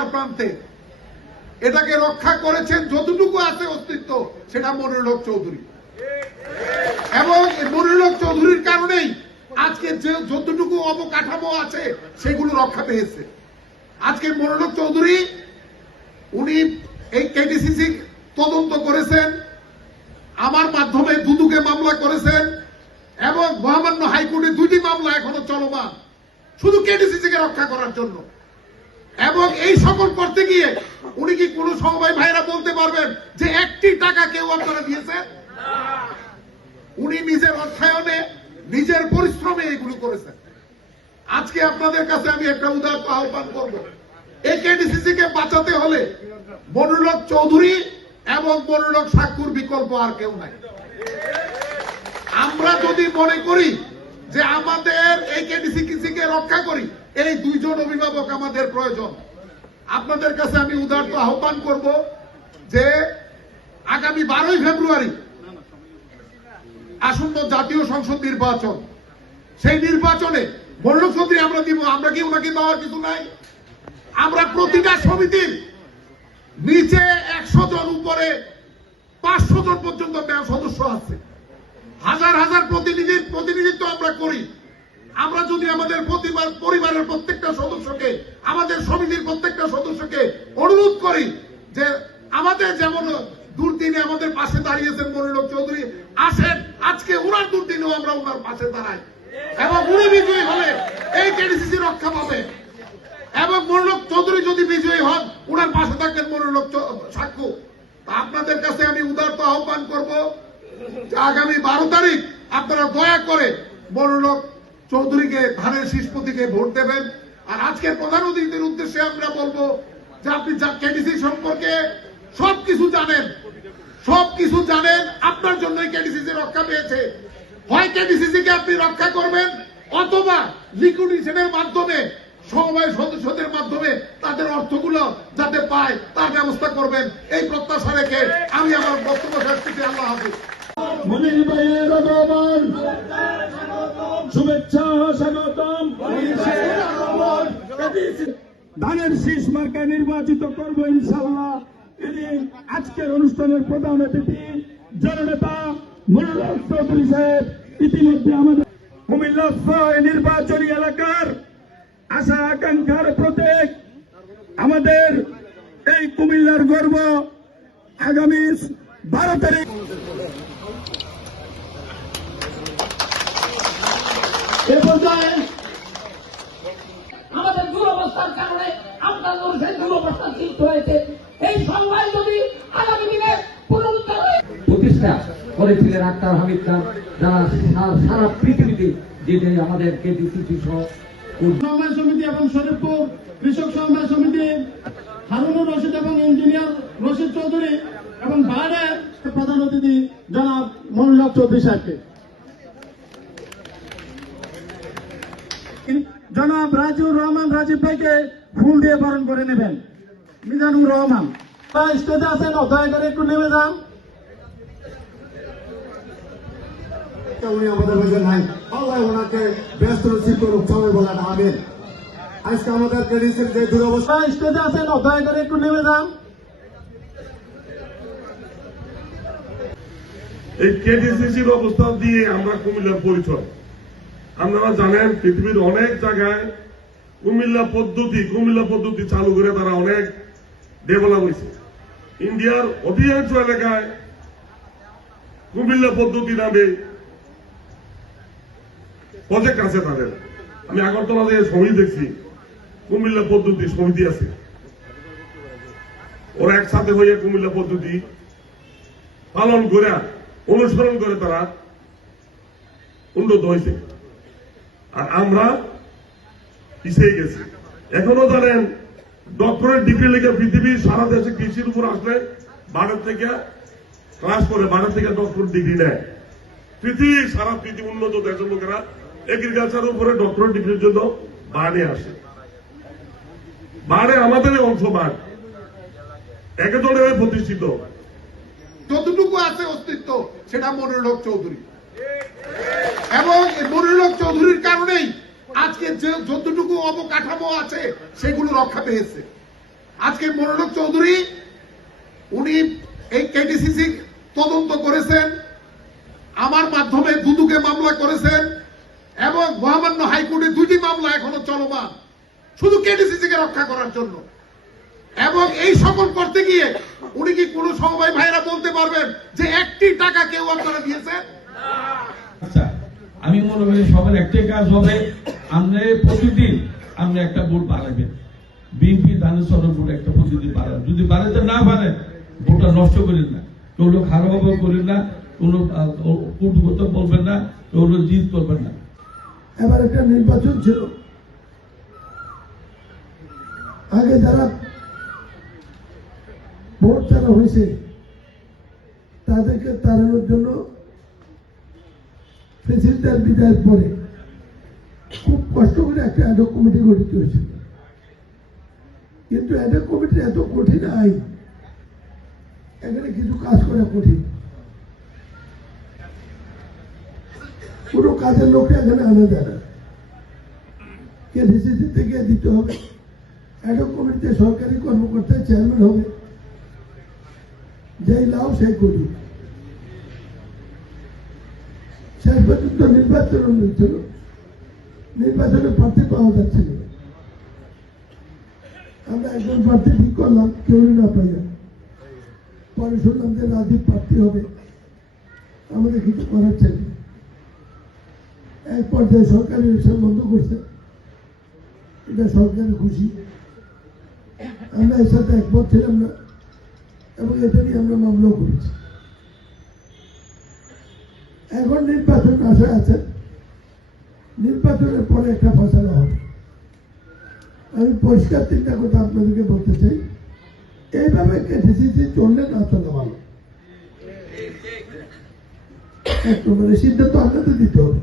দ্বার প্রান্তে এটাকে রক্ষা করেছেন যতটুকু আছে অস্তিত্ব সেটা মনিরুল হক চৌধুরী, এবং মনিরুল হক চৌধুরীর কারণেই আজকে যে যতটুকু অবকাঠামো আছে সেগুলো রক্ষা পেয়েছে। আজকে মনিরুল হক চৌধুরী উনি এই কেডিসিসি তদন্ত করেছেন, আমার মাধ্যমে দুদুকে মামলা করেছেন, এবং মহামান্য হাইকোর্টে 2টি মামলা এখনো চলমান শুধু কেডিসিসিকে রক্ষা করার জন্য। এবং এই সকল করতে গিয়ে উনি কি কোন সমবায় ভাইরা বলতে পারবেন যে 1টি টাকা কেউ আপনারা দিয়েছেন? উনি নিজের অর্থায়নে নিজের পরিশ্রমে এগুলো করেছেন। আজকে আপনাদের কাছে আমি একটা উদাহরণ আহ্বান করব, এই কেডিসিসি কে বাঁচাতে হলে মনিরুল হক চৌধুরী এবং মনিরুল হক সাক্কুর বিকল্প আর কেউ নাই। আমরা যদি মনে করি যে আমাদের এই কেডিসিসি কে রক্ষা করি, এই 2 জন অভিভাবক আমাদের প্রয়োজন। আপনাদের কাছে আমি উদারত আহ্বান করব যে আগামী 12ই ফেব্রুয়ারি আসন্ন জাতীয় সংসদ নির্বাচন, সেই নির্বাচনে মনিরুল হক চৌধুরী আমরা দিব। আমরা কি ওনাকে দেওয়ার কিছু নাই? আমরা প্রতিটা সমিতির নিচে 100 জন, উপরে 500 জন পর্যন্ত সদস্য আছে। হাজার হাজার প্রতিনিধিত্ব আমরা করি। আমরা যদি আমাদের পরিবারের প্রত্যেকটা সদস্যকে, আমাদের সমিতির প্রত্যেকটা সদস্যকে অনুরোধ করি যে আমাদের যেমন দুর্দিনে আমাদের পাশে দাঁড়িয়েছেন মনিরুল হক চৌধুরী, আসেন আজকে ওনার দুর্দিনেও আমরা ওনার পাশে দাঁড়াই, এবং উনি বিজয়ী হলে এই কেডিসিসি রক্ষা পাবে। এবং মনিরুল হক চৌধুরী যদি বিজয়ী হন, ওনার পাশে থাকবেন মনিরুল হক সাক্কু। আপনাদের কাছে আমি উদারত আহ্বান করব যে আগামী 12 তারিখ আপনারা দয়া করে মনিরুল হক চৌধুরীকে ধানের শীষ প্রতীকে ভোট দেবেন। আর আজকের প্রধান অতিথিদের উদ্দেশ্যে আমরা বলবো যে আপনি কেডিসি সম্পর্কে সবকিছু জানেন, আপনার জন্যই কেডিসিসি রক্ষা পেয়েছে। হয় কেডিসিসি কে আপনি রক্ষা করবেন, অথবা লিকুইডেশনের মাধ্যমে সমবায় সদস্যদের মাধ্যমে তাদের অর্থগুলো যাতে পায় তার ব্যবস্থা করবেন। এই প্রত্যাশা রেখে আমি আমার বক্তব্য শেষ করছি। আল্লাহ হাফেজ। মনির ভাইয়ের আগমন, শুভেচ্ছা, স্বাগতম। ধানের শীষ মার্কায় নির্বাচিত করব ইনশাআল্লাহ। এদিন আজকের অনুষ্ঠানের প্রধান অতিথি জননেতা মনিরুল হক চৌধুরী সাহেব ইতিমধ্যে আমাদের কুমিল্লা 6 নির্বাচনী এলাকার আশা আকাঙ্ক্ষার প্রতীক, আমাদের এই কুমিল্লার গর্ব। আগামী 12 তারিখ এ পর্যায়ে আমাদের দুরবস্থার কারণে আপনাদের সেই দুরবস্থা সৃষ্টি হয়েছে। এই সংবাদ যদি আগামী দিনে পুনরুদ্ধার হয়, প্রতিষ্ঠা করেছিলেন আক্তার হামিদ খান, যারা সারা পৃথিবীতে যে আমাদের কেডিসিসি সহ সমবায় সমিতি এবং শরীফপুর কৃষক সমবায় সমিতি হারুনুর রশিদ এবং ইঞ্জিনিয়ার রশিদ চৌধুরী, এবং বাইরের প্রধান অতিথি জনাব মনিরুল হক চৌধুরী সাহেবকে জনাব রাজিউর রহমান রাজীব ভাইকে ফুল দিয়ে বরণ করে নেবেন। মিজানুর রহমান স্টেজে আছেন, দয়া করে একটু নেমে যান। উনি আমাদের মাঝে নাই, আল্লাহ ওনাকে ব্যস্ত নসিব করুক, সবাই বলেন আমিন। আজকে আমাদের কেডিসির যে দুরবস্থা, স্টেজে আছেন, দয়া করে একটু নেমে যান। এই কেডিসিসির অবস্থা দিয়ে আমরা কুমিল্লার পরিচয়। আপনারা জানেন পৃথিবীর অনেক জায়গায় কুমিল্লা পদ্ধতি চালু করে তারা অনেক ডেভেলপ হয়েছে। ইন্ডিয়ার অধিকাংশ এলাকায় কুমিল্লা পদ্ধতি নামে প্রজেক্ট আছে তাদের। আমি আগরতলা থেকে সমিতি দেখছি, কুমিল্লা পদ্ধতি সমিতি আছে, ওরা একসাথে হয়ে কুমিল্লা পদ্ধতি পালন করে অনুসরণ করে তারা উন্নত হয়েছে। আর আমরা পিছিয়ে গেছি। এখনো জানেন ডক্টরেট ডিগ্রি লেগে পৃথিবীর সারা দেশে কৃষির উপর আসলে বাইরের থেকে ক্লাস করে, বাইরের থেকে ডক্টরেট ডিগ্রি নেয়। সারা পৃথিবী উন্নত দেশের লোকেরা এগ্রিকালচার উপরে ডক্টরেট ডিগ্রির জন্য বাইরে আসে। বাইরে আমাদের অংশ বাদ একজনের প্রতিষ্ঠিত। যতটুকু আছে অস্তিত্ব সেটা মনিরুল হক চৌধুরী, এবং মনিরুল হক চৌধুরীর কারণেই আজকে যে যতটুকু অবকাঠামো আছে সেগুলো রক্ষা পেয়েছে। আজকে মনোরম চৌধুরী উনি এই কেডিসিসি তদন্ত করেছেন, আমার মাধ্যমে দুদুকে মামলা করেছেন এবং মহামান্য হাইকোর্টে 2টি মামলা এখনো চলমান শুধু কেডিসিসি কে রক্ষা করার জন্য। এবং এই সকল করতে গিয়ে উনি কি কোনো সমবায় ভাইরা বলতে পারবেন যে 1টি টাকা কেউ আপনারা দিয়েছেন? আচ্ছা, আমি মনে করি সবার একটাই কাজ হবে, আমরা প্রতিদিন আমরা একটা ভোট বাড়াবেন। বিএনপি ধানের সরব ভোট একটা প্রতিদিন বাড়াবেন। যদি বাড়াতে না পারেন ভোটটা নষ্ট করেন না, কেউ খারাপ করেন না, কোনো কুটগত বলবেন না, কেউ জিত করবেন না। এবার একটা নির্বাচন ছিল, আগে যারা ভোট ছাড়া হয়েছে তাদেরকে তাড়ানোর জন্য প্রেসিডেন্ট বিদায়ের পরে খুব কষ্ট করে একটা অ্যাডক কমিটি গঠিত হয়েছিল। কিন্তু অ্যাডক কমিটি এত কঠিন আইন, এখানে কিছু কাজ করা কঠিন। পুরো কাজের লোকটা এখানে আনা যায় না, কেডিসিসি থেকে দিতে হবে, অ্যাডক কমিটিতে সরকারি কর্মকর্তা চেয়ারম্যান হবে, যেই লাও সেই করি। শেষ পর্যন্ত নির্বাচন হয়েছিল, নির্বাচনে প্রার্থী পাওয়া যাচ্ছিল। আমরা একজন প্রার্থী ঠিক করলাম, কেউ না পাইয়া, পরে শুনলাম যে রাজীব প্রার্থী হবে, আমাদের কিছু করার ছিল। এক পর্যায়ে সরকারি ইলেকশন বন্ধ করছে, এটা সরকারের খুশি, আমরা এর সাথে একমত ছিলাম না এবং এটা নিয়ে আমরা মামলাও করেছি। এখন নির্বাচন আশায় আছে, নির্বাচনের পরে একটা ফসলা হবে। আমি পরিষ্কার 3টা কথা আপনাদেরকে বলতে চাই, এইভাবে কেডিসিসি চললে না চলে ভালো। এক নম্বরে সিদ্ধান্ত আপনাদের দিতে হবে।